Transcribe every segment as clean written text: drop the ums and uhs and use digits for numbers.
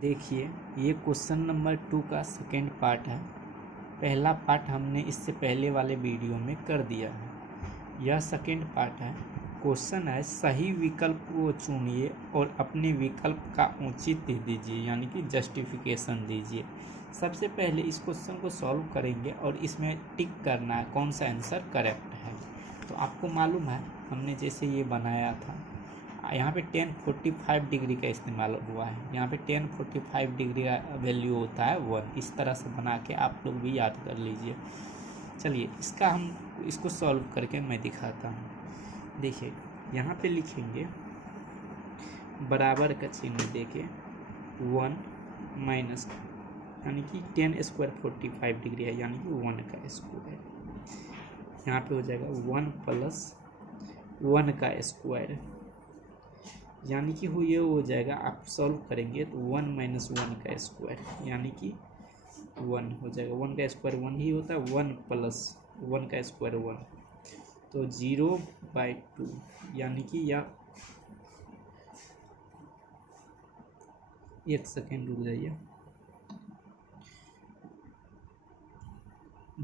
देखिए, ये question number 2 का सेकेंड पार्ट है। पहला पार्ट हमने इससे पहले वाले वीडियो में कर दिया है। यह सेकेंड पार्ट है। क्वेश्चन है, सही विकल्प को चुनिए और अपने विकल्प का औचित्य दीजिए, यानी कि जस्टिफिकेशन दीजिए। सबसे पहले इस क्वेश्चन को सॉल्व करेंगे और इसमें टिक करना है कौन सा आंसर करेक्ट है। तो आपको मालूम है, हमने जैसे ये बनाया था, यहाँ पे 1045 डिग्री का इस्तेमाल हुआ है। यहाँ पे 1045 डिग्री का वैल्यू होता है 1। इस तरह से बना के आप लोग भी याद कर लीजिए। चलिए, इसको सॉल्व करके मैं दिखाता हूँ। देखिए, यहाँ पे लिखेंगे बराबर का चिन्ह देके 1 माइनस, यानी कि 10 स्क्वायर 45 डिग्री है, यानी कि 1 का स्क्वायर। यहाँ पे हो जाएगा 1 प्लस 1 का स्क्वायर, यानी कि ये हो जाएगा। आप सॉल्व करेंगे तो 1 माइनस 1 का स्क्वायर, यानी कि 1 हो जाएगा। 1 का स्क्वायर 1 ही होता है। 1 प्लस 1 का स्क्वायर 1, तो 0/2, यानी कि यह, एक सेकेंड रुक जाइए,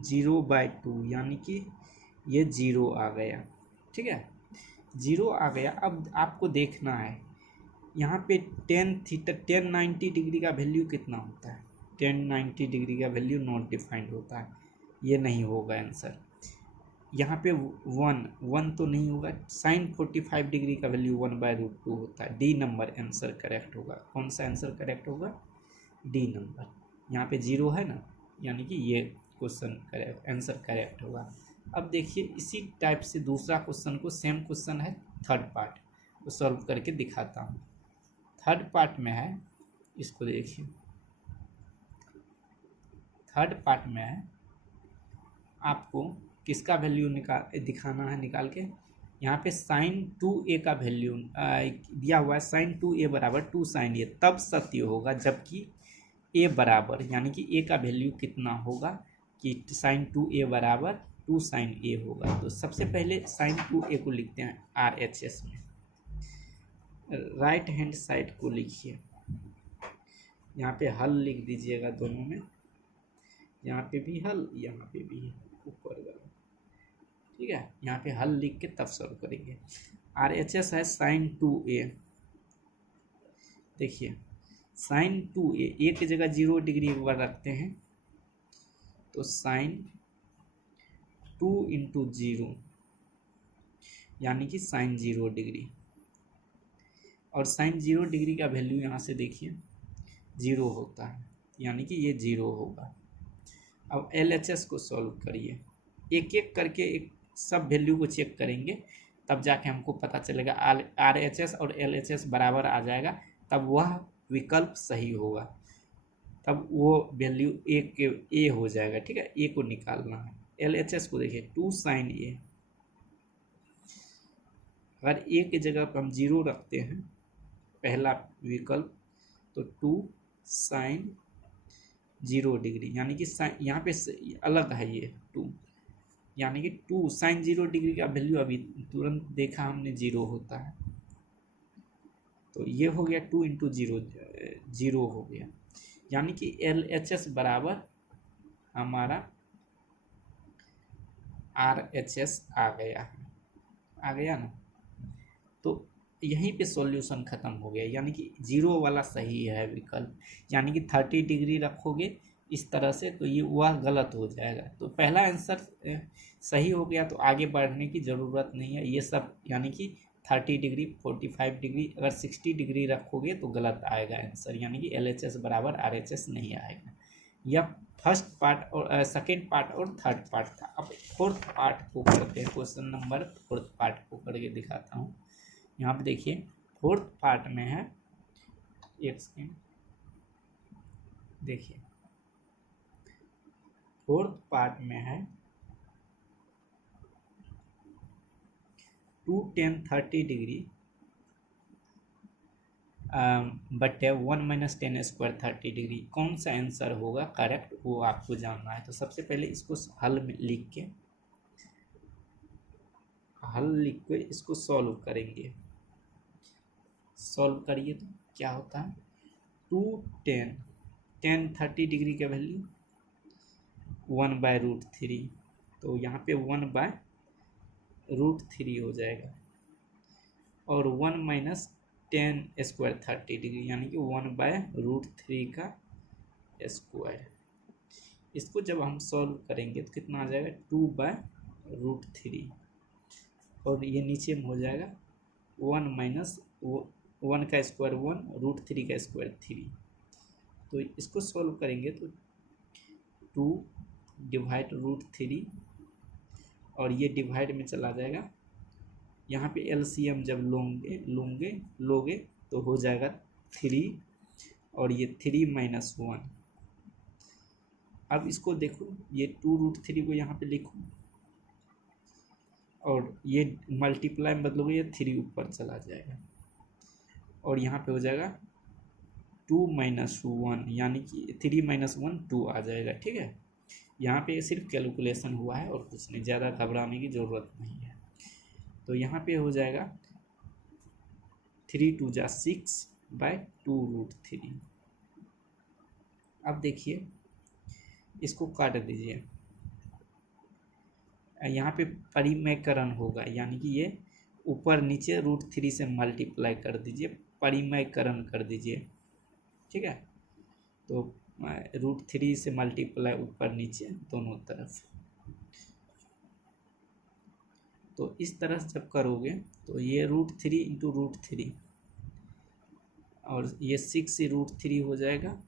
0/2, यानी कि ये 0 आ गया। ठीक है, 0 आ गया। अब आपको देखना है यहाँ पे 1090 डिग्री का वैल्यू कितना होता है। 1090 डिग्री का वैल्यू नॉट डिफाइंड होता है, ये नहीं होगा आंसर। यहाँ पे 1 तो नहीं होगा। साइन 45 डिग्री का वैल्यू 1/√2 होता है। डी नंबर आंसर करेक्ट होगा। कौन सा आंसर करेक्ट होगा? D number. यहाँ पे 0 है ना, यानी कि ये क्वेश्चन करेक्ट आंसर करेक्ट होगा। अब देखिए, इसी टाइप से दूसरा क्वेश्चन को, सेम क्वेश्चन है, थर्ड पार्ट को सॉल्व करके दिखाता हूँ। थर्ड पार्ट में है, इसको देखिए, थर्ड पार्ट में है, आपको किसका वैल्यू दिखाना है निकाल के। यहाँ पे साइन 2a का वैल्यू दिया हुआ है। साइन 2a बराबर 2 साइन a तब सत्य होगा जबकि a बराबर, यानी कि a का वैल्यू कितना होगा कि साइन 2a बराबर 2 साइन a होगा। तो सबसे पहले साइन 2a को लिखते हैं RHS में। राइट हैंड साइड को लिखिए, यहाँ पे हल लिख दीजिएगा दोनों में। यहाँ पे भी हल, यहाँ पे भी ऊपर वाला। ठीक है, यहाँ पे हल लिख के तब सॉल्व करेंगे। RHS है साइन 2a। देखिए, साइन 2a, a की जगह 0 डिग्री एक बार रखते हैं, तो साइन 2 इंटू 0, यानी कि साइन 0 डिग्री। और साइन 0 डिग्री का वैल्यू यहाँ से देखिए 0 होता है, यानी कि ये 0 होगा। अब LHS को सॉल्व करिए, एक एक करके एक सब वैल्यू को चेक करेंगे, तब जाके हमको पता चलेगा। RHS और LHS बराबर आ जाएगा, तब वह विकल्प सही होगा, तब वो वैल्यू ए हो जाएगा। ठीक है, ए को निकालना है। LHS को देखिए 2 साइन a, अगर ए की जगह पर हम 0 रखते हैं पहला विकल्प, तो 2 साइन 0 डिग्री, यानी कि यहाँ पे अलग है ये 2, यानी कि 2 साइन 0 डिग्री का वैल्यू अभी तुरंत देखा हमने 0 होता है, तो ये हो गया 2 इंटू 0, 0 हो गया, यानी कि LHS बराबर हमारा RHS आ गया ना। तो यहीं पे सॉल्यूशन खत्म हो गया, यानी कि 0 वाला सही है विकल्प। यानी कि 30 डिग्री रखोगे इस तरह से, तो ये वह गलत हो जाएगा। तो पहला आंसर सही हो गया, तो आगे बढ़ने की ज़रूरत नहीं है। ये सब, यानी कि 30 डिग्री, 45 डिग्री, अगर 60 डिग्री रखोगे तो गलत आएगा आंसर, यानी कि LHS बराबर RHS नहीं आएगा। यह फर्स्ट पार्ट और सेकेंड पार्ट और थर्ड पार्ट था। अब फोर्थ पार्ट को करते हैं। क्वेश्चन नंबर फोर्थ पार्ट को करके दिखाता हूँ। यहाँ पे देखिए, फोर्थ पार्ट में है, एक सेकेंड देखिए, फोर्थ पार्ट में है 2 10 30 डिग्री बटे 1 माइनस 10 स्क्वायर 30 डिग्री। कौन सा आंसर होगा करेक्ट, वो आपको जानना है। तो सबसे पहले इसको हल लिख के इसको सॉल्व करेंगे। सॉल्व करिए तो क्या होता है, 2 10 10 30 डिग्री का वैल्यू 1/√3, तो यहाँ पे 1/√3 हो जाएगा। और 1 माइनस 10² 30 डिग्री यानी कि 1/√3 का स्क्वायर। इसको जब हम सॉल्व करेंगे तो कितना आ जाएगा 2/√3, और ये नीचे में हो जाएगा 1 माइनस 1 का स्क्वायर 1, √3 का स्क्वायर 3। तो इसको सॉल्व करेंगे तो 2/√3 और ये डिवाइड में चला जाएगा। यहाँ पे एलसीएम जब लोगे तो हो जाएगा 3, और ये 3 माइनस 1। अब इसको देखो, ये 2√3 को यहाँ पे लिखो और ये मल्टीप्लाई बदलोगे ये 3 ऊपर चला जाएगा, और यहाँ पे हो जाएगा 2 माइनस 1 यानी कि 3 माइनस 1 2 आ जाएगा। ठीक है, यहाँ पे सिर्फ कैलकुलेशन हुआ है और कुछ नहीं, ज़्यादा घबराने की ज़रूरत नहीं है। तो यहाँ पे हो जाएगा 3 2 जा 6/2√3। अब देखिए इसको काट दीजिए, यहाँ पे परिमयकरण होगा, यानी कि ये ऊपर नीचे √3 से मल्टीप्लाई कर दीजिए, परिमयकरण कर दीजिए। ठीक है, तो √3 से मल्टीप्लाई ऊपर नीचे दोनों तरफ। तो इस तरह से जब करोगे तो ये √3 इंटू √3 और ये 6√3 हो जाएगा,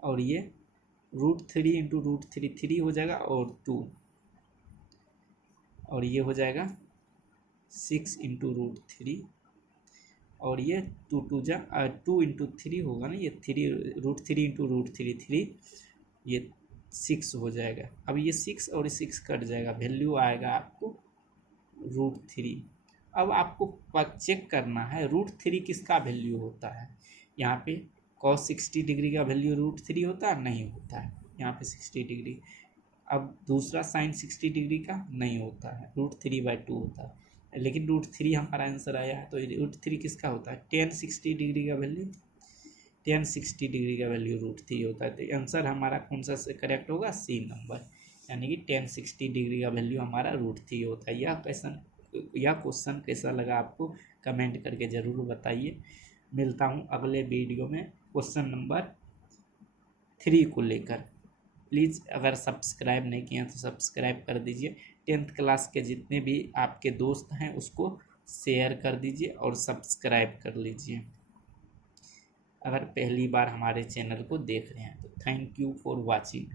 और ये √3 इंटू √3 3 हो जाएगा और 2, और ये हो जाएगा 6 इंटू √3, और ये 2 2 जा 2 इंटू 3 होगा ना, ये 3 इंटू √3 3, ये 6 हो जाएगा। अब ये 6 और 6 कट जाएगा, वैल्यू आएगा आपको √3। अब आपको चेक करना है √3 किसका वैल्यू होता है। यहाँ पे cos 60 डिग्री का वैल्यू √3 होता है, नहीं होता है यहाँ पे 60 डिग्री। अब दूसरा साइन 60 डिग्री का नहीं होता है, √3/2 होता है, लेकिन √3 हमारा आंसर आया है। तो √3 किसका होता है, tan 60 डिग्री का वैल्यू, tan 60 डिग्री का वैल्यू √3 होता है। तो आंसर हमारा कौन सा से करेक्ट होगा, सी नंबर, यानी कि tan 60 डिग्री का वैल्यू हमारा √3 होता है। यह क्वेश्चन कैसा लगा आपको कमेंट करके ज़रूर बताइए। मिलता हूँ अगले वीडियो में क्वेश्चन नंबर 3 को लेकर। प्लीज़ अगर सब्सक्राइब नहीं किया तो सब्सक्राइब कर दीजिए। 10th क्लास के जितने भी आपके दोस्त हैं उसको शेयर कर दीजिए और सब्सक्राइब कर लीजिए अगर पहली बार हमारे चैनल को देख रहे हैं तो। Thank you for watching.